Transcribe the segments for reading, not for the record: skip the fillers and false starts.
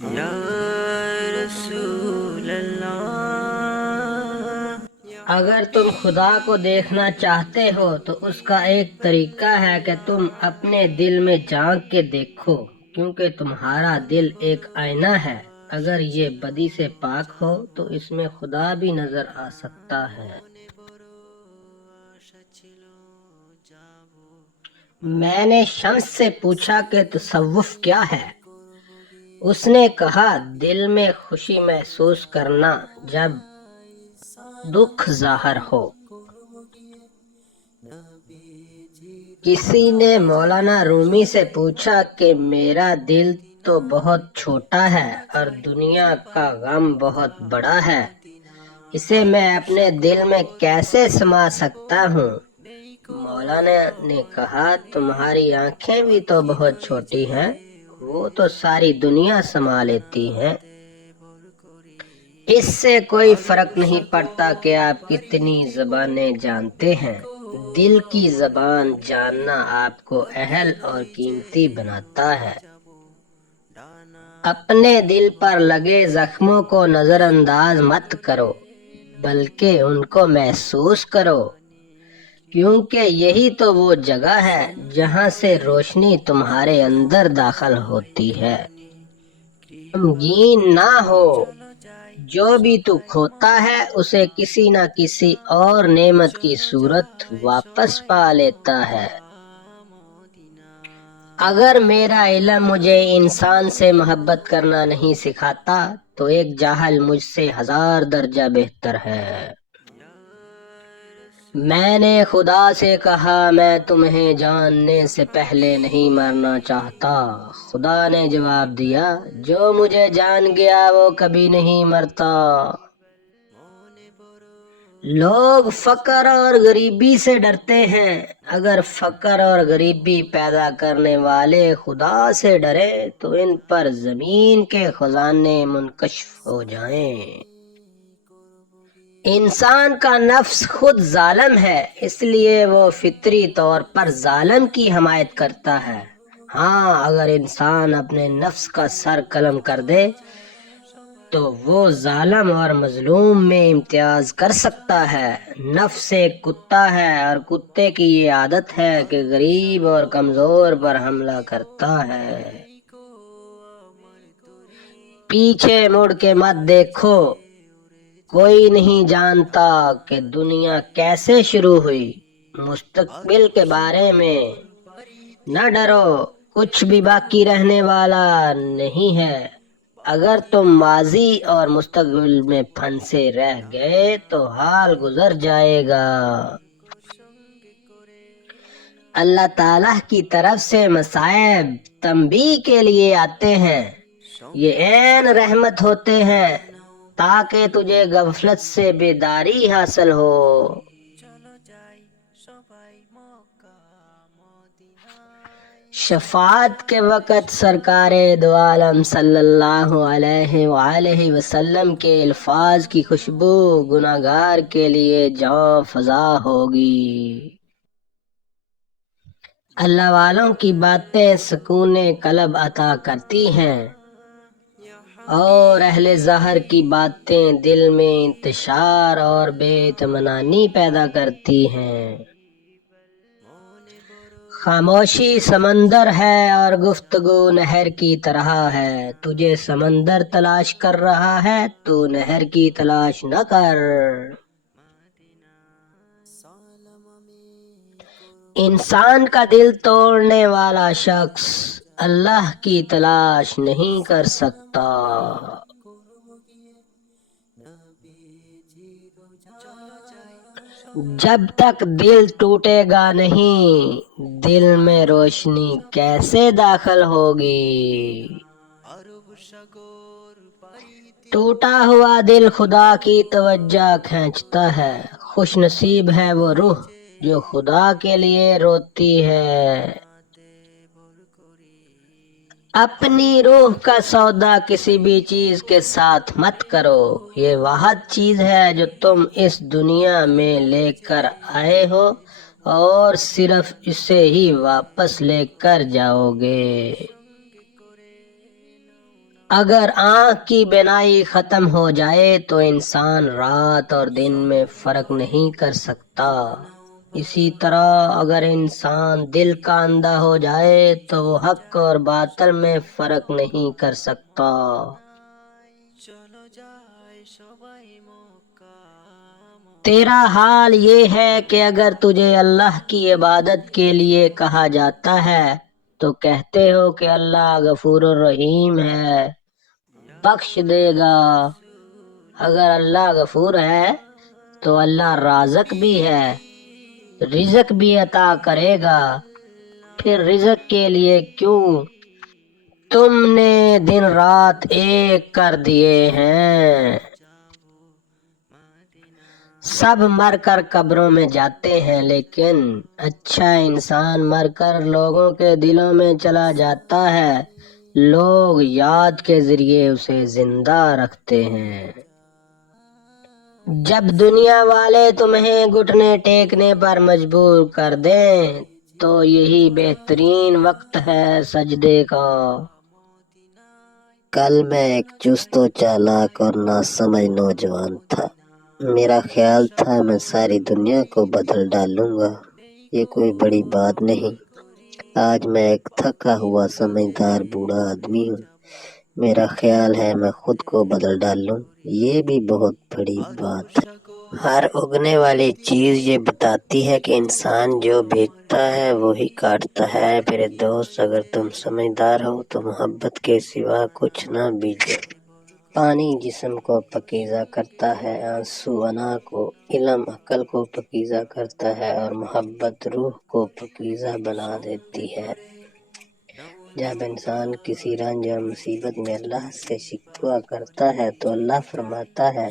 یا رسول اللہ۔ اگر تم خدا کو دیکھنا چاہتے ہو تو اس کا ایک طریقہ ہے کہ تم اپنے دل میں جھانک کے دیکھو، کیونکہ تمہارا دل ایک آئینہ ہے۔ اگر یہ بدی سے پاک ہو تو اس میں خدا بھی نظر آ سکتا ہے۔ میں نے شمس سے پوچھا کہ تصوف کیا ہے؟ اس نے کہا دل میں خوشی محسوس کرنا جب دکھ ظاہر ہو۔ کسی نے مولانا رومی سے پوچھا کہ میرا دل تو بہت چھوٹا ہے اور دنیا کا غم بہت بڑا ہے، اسے میں اپنے دل میں کیسے سما سکتا ہوں؟ مولانا نے کہا تمہاری آنکھیں بھی تو بہت چھوٹی ہیں، وہ تو ساری دنیا سما لیتی ہیں۔ اس سے کوئی فرق نہیں پڑتا کہ آپ کتنی زبانیں جانتے ہیں، دل کی زبان جاننا آپ کو اہل اور قیمتی بناتا ہے۔ اپنے دل پر لگے زخموں کو نظر انداز مت کرو، بلکہ ان کو محسوس کرو، کیونکہ یہی تو وہ جگہ ہے جہاں سے روشنی تمہارے اندر داخل ہوتی ہے۔ غمگین نہ ہو، جو بھی تو کھوتا ہے اسے کسی نہ کسی اور نعمت کی صورت واپس پا لیتا ہے۔ اگر میرا علم مجھے انسان سے محبت کرنا نہیں سکھاتا تو ایک جاہل مجھ سے 1000 درجہ بہتر ہے۔ میں نے خدا سے کہا میں تمہیں جاننے سے پہلے نہیں مرنا چاہتا۔ خدا نے جواب دیا جو مجھے جان گیا وہ کبھی نہیں مرتا۔ لوگ فقر اور غریبی سے ڈرتے ہیں، اگر فقر اور غریبی پیدا کرنے والے خدا سے ڈرے تو ان پر زمین کے خزانے منکشف ہو جائیں۔ انسان کا نفس خود ظالم ہے، اس لیے وہ فطری طور پر ظالم کی حمایت کرتا ہے۔ ہاں، اگر انسان اپنے نفس کا سر قلم کر دے تو وہ ظالم اور مظلوم میں امتیاز کر سکتا ہے۔ نفس ایک کتا ہے اور کتے کی یہ عادت ہے کہ غریب اور کمزور پر حملہ کرتا ہے۔ پیچھے مڑ کے مت دیکھو، کوئی نہیں جانتا کہ دنیا کیسے شروع ہوئی۔ مستقبل کے بارے میں نہ ڈرو، کچھ بھی باقی رہنے والا نہیں ہے۔ اگر تم ماضی اور مستقبل میں پھنسے رہ گئے تو حال گزر جائے گا۔ اللہ تعالیٰ کی طرف سے مصائب تنبیہ کے لیے آتے ہیں، یہ عین رحمت ہوتے ہیں تاکہ تجھے غفلت سے بیداری حاصل ہو۔ شفاعت کے وقت سرکار دو عالم صلی اللہ علیہ وآلہ وسلم کے الفاظ کی خوشبو گناہگار کے لیے جاں فضا ہوگی۔ اللہ والوں کی باتیں سکون قلب عطا کرتی ہیں اور اہل ظاہر کی باتیں دل میں انتشار اور بے اطمینانی پیدا کرتی ہیں۔ خاموشی سمندر ہے اور گفتگو نہر کی طرح ہے، تجھے سمندر تلاش کر رہا ہے تو نہر کی تلاش نہ کر۔ انسان کا دل توڑنے والا شخص اللہ کی تلاش نہیں کر سکتا۔ جب تک دل ٹوٹے گا نہیں، دل میں روشنی کیسے داخل ہوگی؟ ٹوٹا ہوا دل خدا کی توجہ کھینچتا ہے، خوش نصیب ہے وہ روح جو خدا کے لیے روتی ہے۔ اپنی روح کا سودا کسی بھی چیز کے ساتھ مت کرو، یہ واحد چیز ہے جو تم اس دنیا میں لے کر آئے ہو اور صرف اسے ہی واپس لے کر جاؤ گے۔ اگر آنکھ کی بینائی ختم ہو جائے تو انسان رات اور دن میں فرق نہیں کر سکتا۔ اسی طرح اگر انسان دل کا اندھا ہو جائے تو وہ حق اور باطل میں فرق نہیں کر سکتا۔ تیرا حال یہ ہے کہ اگر تجھے اللہ کی عبادت کے لیے کہا جاتا ہے تو کہتے ہو کہ اللہ غفور الرحیم ہے، بخش دے گا۔ اگر اللہ غفور ہے تو اللہ رازق بھی ہے، رزق بھی عطا کرے گا۔ پھر رزق کے لیے کیوں تم نے دن رات ایک کر دیے ہیں؟ سب مر کر قبروں میں جاتے ہیں، لیکن اچھا انسان مر کر لوگوں کے دلوں میں چلا جاتا ہے، لوگ یاد کے ذریعے اسے زندہ رکھتے ہیں۔ جب دنیا والے تمہیں گھٹنے ٹیکنے پر مجبور کر دیں تو یہی بہترین وقت ہے سجدے کا۔ کل میں ایک چست و چالاک اور ناسمجھ نوجوان تھا۔ میرا خیال تھا میں ساری دنیا کو بدل ڈالوں گا، یہ کوئی بڑی بات نہیں۔ آج میں ایک تھکا ہوا سمجھدار بوڑھا آدمی ہوں۔ میرا خیال ہے میں خود کو بدل ڈالوں، یہ بھی بہت بڑی بات ہے۔ ہر اگنے والی چیز یہ بتاتی ہے کہ انسان جو بیچتا ہے وہی کاٹتا ہے۔ میرے دوست، اگر تم سمجھدار ہو تو محبت کے سوا کچھ نہ بیجو۔ پانی جسم کو پاکیزہ کرتا ہے، آنسو انا کو، علم عقل کو پاکیزہ کرتا ہے اور محبت روح کو پاکیزہ بنا دیتی ہے۔ جب انسان کسی رنج اور مصیبت میں اللہ سے شکوہ کرتا ہے تو اللہ فرماتا ہے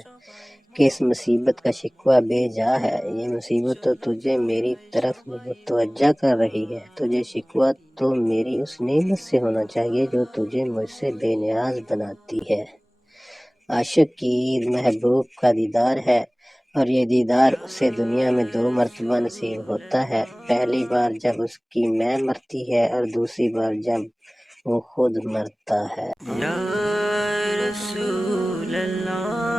کہ اس مصیبت کا شکوہ بے جا ہے، یہ مصیبت تو تجھے میری طرف متوجہ کر رہی ہے، تجھے شکوہ تو میری اس نعمت سے ہونا چاہیے جو تجھے مجھ سے بے نیاز بناتی ہے۔ عاشق کی عید محبوب کا دیدار ہے، اور یہ دیدار اسے دنیا میں 2 مرتبہ نصیب ہوتا ہے، پہلی بار جب اس کی میں مرتی ہے اور دوسری بار جب وہ خود مرتا ہے۔ یا رسول اللہ